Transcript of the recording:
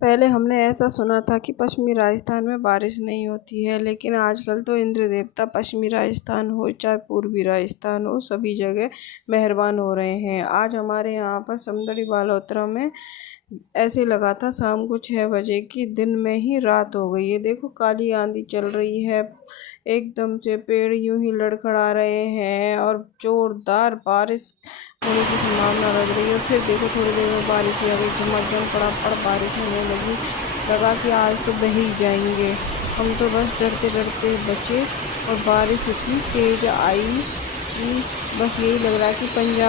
पहले हमने ऐसा सुना था कि पश्चिमी राजस्थान में बारिश नहीं होती है, लेकिन आजकल तो इंद्र देवता पश्चिमी राजस्थान हो चाहे पूर्वी राजस्थान हो, सभी जगह मेहरबान हो रहे हैं। आज हमारे यहाँ पर समुद्री बालोतरा में ऐसे लगा था शाम को 6 बजे की दिन में ही रात हो गई है। देखो काली आंधी चल रही है, एकदम से पेड़ यूं ही लड़खड़ा रहे हैं और जोरदार बारिश होने की संभावना लग रही है। और फिर देखो थोड़ी देर में बारिश आ गई, झमाझम पड़ापड़ बारिश होने लगी। लगा कि आज तो बह ही जाएंगे। हम तो बस डरते डरते बचे और बारिश इतनी तेज आई कि बस यही लग रहा है कि पंजाब